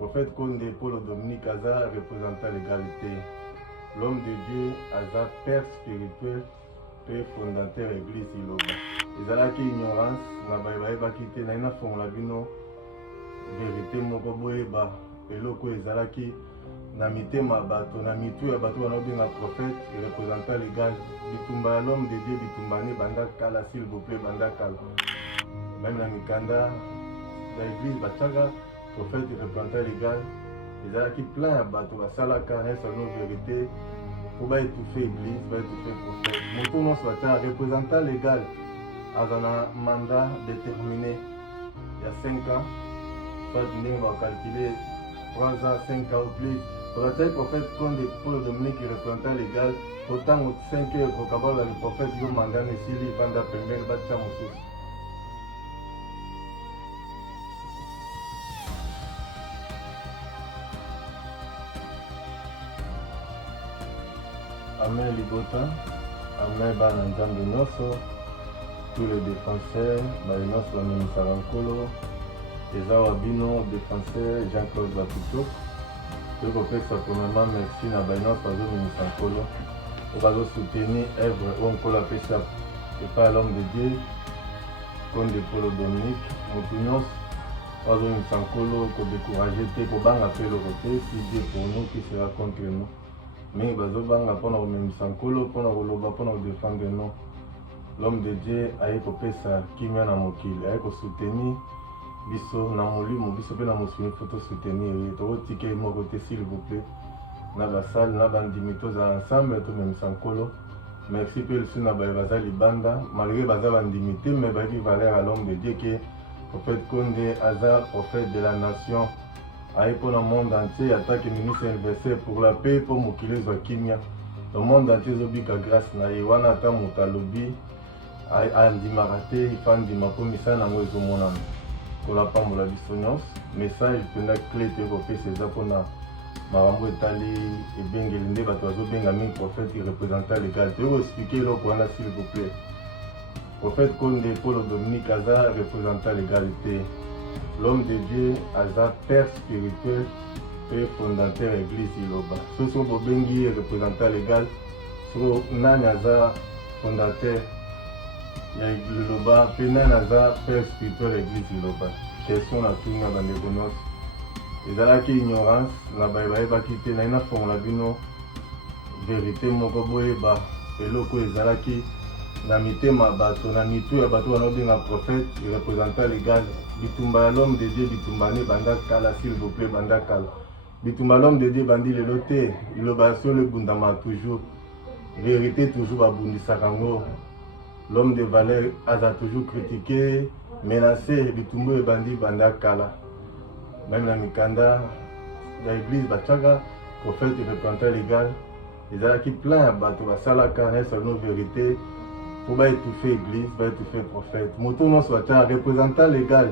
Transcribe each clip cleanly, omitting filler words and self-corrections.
Prophète Konde Paul Dominique Aza représentant l'égalité. L'homme de Dieu Aza père spirituel et fondateur église Iloba. Ezalaki ignorance na bayebaki te na ina fongola bino vérité moko boyeba eloko ezalaki na mitema bato na mitu ya bato wana obenga prophète représentant légal bitumba ya l'homme de Dieu bitumbani banda kala s'il vous plaît banda kala même na mikanda ya église batiaka prophète représentant légal ezalaki plein ya bato basalaka na salon vérité pour étouffer église étouffer prophète moto nyonso batiaka représentant légal aza na mandat déterminé ya 5 ans soit ndenge bacalcule 3 ans 5 ans ou plus batiaki prophète Konde Paul Dominique représentant légal otango 5 heures kokabala le prophète yo mandat esili vanda pembeni batia mosusu. Amen Libota, Amen Bana Nzambe Noso, tous les défenseurs, Balinos Bamini Sarankolo, Eza Wabino, défenseur Jean-Claude Bakuto. Je vous remercie premièrement, merci à Balinos Bamini Sarankolo. On va soutenir œuvre où on peut la pêche et pas l'homme de Dieu, comme de Paul Dominique, Moutounos, on va Sarankolo, pour décourager, pour bang après le côté, si Dieu pour nous, qui sera contre nous. Mais bazobanga pona komemisa nkolo pona koloba pona kodefendre non l'homme de Dieu aye kopesa kimia na mokili aye kosoutenir biso na molimo biso pe na mosuni foto soutenir ye tokotike moko te s'il vous plaît na basale na bandimi tozala ensemble tomemisa nkolo merci pe lisu na baye baza libanda malgré baza bandimi te mais bayaki valeur à l'homme de Dieu ke prophète Konde aza prophète de la nation aïe pour le monde entier, attaque ministre anniversaire pour la paix pour Mokile Zwakimia. Le monde entier zobika grâce na Iwana ta mutalobi andi marate ifandi makomisa na mwezo monana. Pour la pambola bisonyos, message pena clé te kopé ces apona marambo etali et bengelinde batozo benga min prophète représentant légal. Je vais expliquer le quoi s'il vous plaît. Prophète Konde Paul Dominique Aza représentant l'égalité. L'homme de Dieu Aza père spirituel et fondateur église Iloba. Ce sont vos bengi représentant légal. Sur Nani Aza fondateur Iloba. Puis Nani Aza père spirituel église Iloba. Question à tout le monde dans les bonheurs. Ils ont qui ignorance. La baïbaï va quitter. Na ina fond la bino vérité moko boyeba. Eloko ezalaki na mitema bato na mitu ya bato wana obenga prophète représentant légal. Bitumba ya l'homme de Dieu bitumbani banda kala s'il vous plaît banda kala. Bitumba l'homme de Dieu bandi le loté. Innovation le bundama toujours. Vérité toujours babundisa kango. L'homme de valeur a toujours critiqué, menacé bitumba e bandi banda kala. Même la mikanda l'église bachaka prophète représentant légal. Ils ont qui plein à bateau basalaka na salon vérité pour étouffer l'église, étouffer prophète. Moto non soit représentant légal.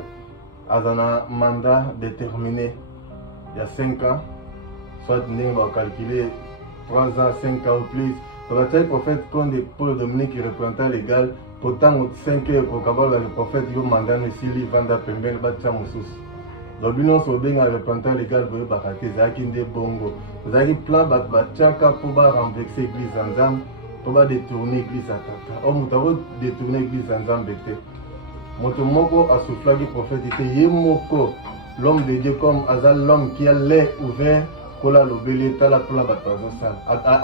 Azana mandat déterminé il y a 5 ans, soit on va calculer 3 ans, 5 ans ou plus. Donc le prophète Konde Paul Dominique représentant légal, pourtant 5 heures pour qu'avoir le prophète yo mandat ne s'il vanda pembeni batia mosusu. Donc nous sommes bien représentant légal pour bakate zaki nde bongo. Zaki plan batiaka pour ba renverser l'église ensemble, pour ba détourner l'église à tata. On mutavo détourner l'église ensemble te. Moto moko a soufflé le prophète était Yemoko, l'homme de Dieu comme Azal, l'homme qui a l'air ouvert, kola lobele tala pour la bataille sale.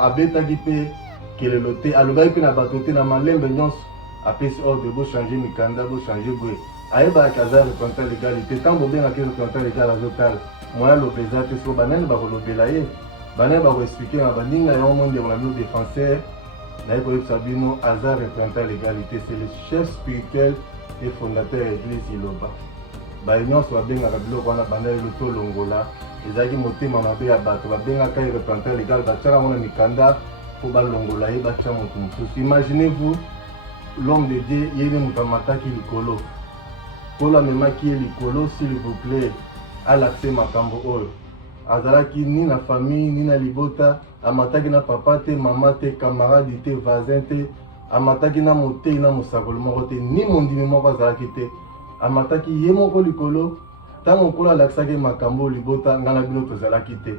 Abeta gipe que le loté, aloba ipe na batoté na malembe nyonso, apesi ordre bo changer mikanda bo changer boue. Aeba kaza représentant l'égalité, tant bo bien que représentant légal azotal. Moi lobeza te so banen ba lobela ye. Banen ba expliquer na baninga ya monde on a nos défenseurs. Na ko sabino Aza représentant l'égalité, c'est le chef spirituel et fondateur de l'église Iloba. Baïnion soit bien à la bilo wana bandai luto longola. Ezaki motema mabe ya bato ba benga kai représentant légal ba tsara mona mikanda pour ba longola e ba tsa moto mosusu. Imaginez-vous l'homme de Dieu yene mutamata ki likolo. Kola mema ki likolo s'il vous plaît à l'accès makambo oyo. Azalaki ni na famille ni na libota amataki na papa te mama te camarade te voisin te amataki na mote na mosakolo moko te ni mondimi moko azalaki te amataki ye moko likolo Tant qu'on a l'accès makambo libota ngana bino tozalaki te.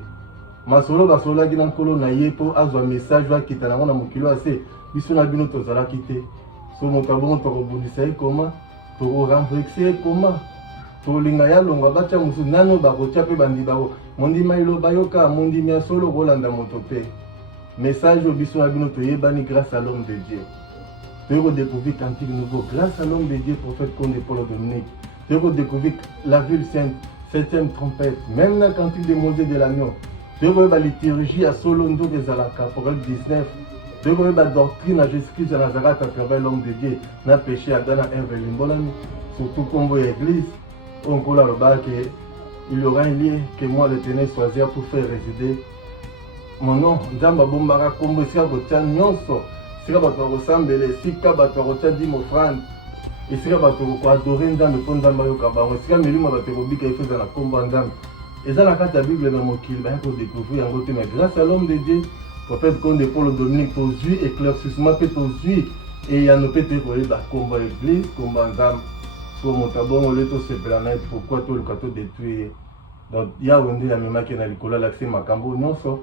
Masolo basolaki na nkolo na ye po azwa message wa kita na mona mokilo ase biso na bino tozalaki te. So motabongo tokobundisa ye koma to renforcer koma to linga ya longwa bacha musu nano bakotia pe bandi bako mondi mailo bayoka mondi mia solo kolanda moto te. Message biso na bino toyebani grâce à l'homme de Dieu. Tu peux découvrir Cantique Nouveau grâce à l'homme de Dieu, prophète Condé Paul Dominique. Tu peux découvrir la ville sainte, 7e trompette, même la Cantique de Mosée de l'Agneau. Tu peux la liturgie à Solondo de Zalaka, Proverbe 19. Tu peux la doctrine à Jésus-Christ de Nazareth à travers l'homme de Dieu. N'a péché à Dana Evelyn, surtout comme vous l'église, on peut la remarquer qu'il y aura un lien que moi le tenais choisir pour faire résider mon nom. Nzamba Bombara Kombo, si à votre nyonso. Sika bato bakosambela sika bato bakotya dimo offrande esika bato bakoadore nzambe mpo nzambe ayoka bango esika milimo bato ekobika efeza na nkombo ya nzambe eza na kati ya bible na mokili baya kodécouvrir yango te mais grâce à l'homme de Dieu prophète Condé Paul Dominique tozwi éclaircissement mpe tozwi eyano mpe toyekoyeba nkombo ya église nkombo ya nzambe so moto abongo le tosepela na ye pourquoi toluka todétruire ye donc yawe nde amemaki na likolo alakisi makambo nyonso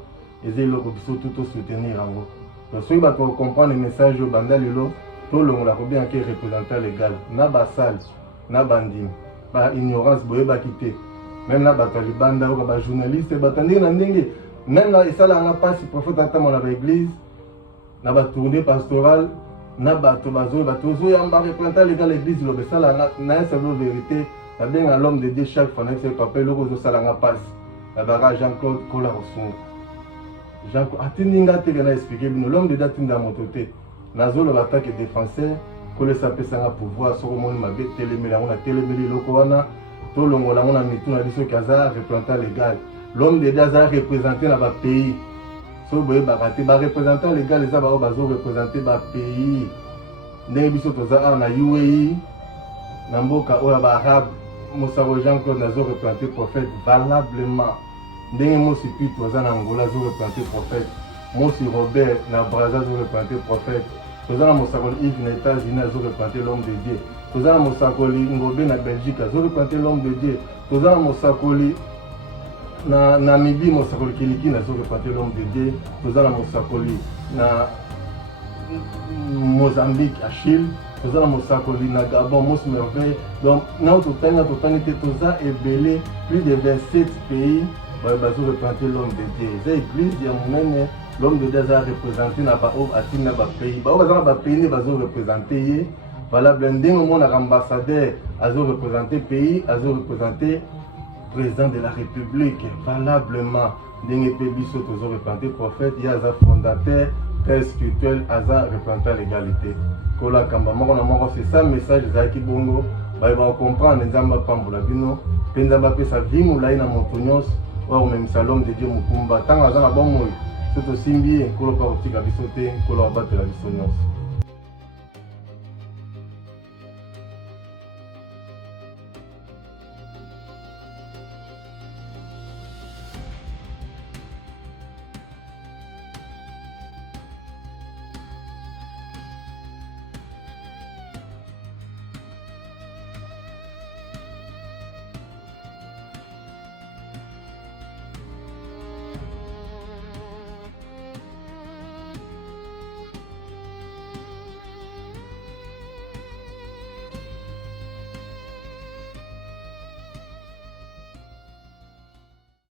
eza eloko biso tu tosoutenir yango. Ceux qui vont comprendre le message au banda lelo, tout le monde a bien que représentant légal. Na basal, na bandim, ba ignorance boye ba quitter. Même na batali banda ou ba journaliste, batandi na ndenge. Même na esala na passe prophète atama na église, na ba tournée pastorale, na bato bazo yamba représentant légal l'église lo besala na un seul vérité. Na bien l'homme de Dieu chaque fois na se rappelle lo zo sala na passe. Na bara Jean-Claude Kola Rosun. Jean Atininga Tegana expliqué l'homme de Datinda Motote. Nazolo l'attaque défenseur, que le sapé sans pouvoir, sur le monde m'a dit télémila, on a télémili lokoana, tout le monde a mis tout dans les Kaza, représentant légal. L'homme de Daza représenté dans le pays. So boye bakate, ba représentant légal, les abao bazo représenté dans le pays. Nebiso toza na UAE, Namboka Ola Arabe, Moussaro Jean-Claude Nazo représenté prophète valablement. Ndenge Mosi Pito aza na Angola zo représenté prophète. Mosi Robert na Brazza zo représenté prophète. Toza na Mosakoli Yves na États-Unis zo représenté l'homme de Dieu. Toza na Mosakoli Ngobe na Belgique zo représenté l'homme de Dieu. Toza na Mosakoli na Namibie Mosakoli Kiliki na zo représenté l'homme de Dieu. Toza na Mosakoli na Mozambique Achille. Toza na Mosakoli na Gabon Mos Merveille. Donc na totangi toza ebele plus de 27 pays. Bazo représenté l'homme de Dieu. C'est l'église de mon l'homme de Dieu a représenté na ba atina ba pays. Ba baza ba pays bazo représenté. Voilà blending au monde ambassadeur azo représenté pays, azo représenté président de la République valablement. Ndenge pe biso tozo représenté prophète, ya za fondateur, père spirituel, aza représentant l'égalité. Kola kamba moko na moko c'est ça message za ki bongo. Ba va comprendre nzamba pambola bino, penza ba pesa vimu lai na montonyos. Or même salom de Dieu mukumba tanga za na bon moyo soto simbi kolo pa otika biso te kolo abatela biso nyonso.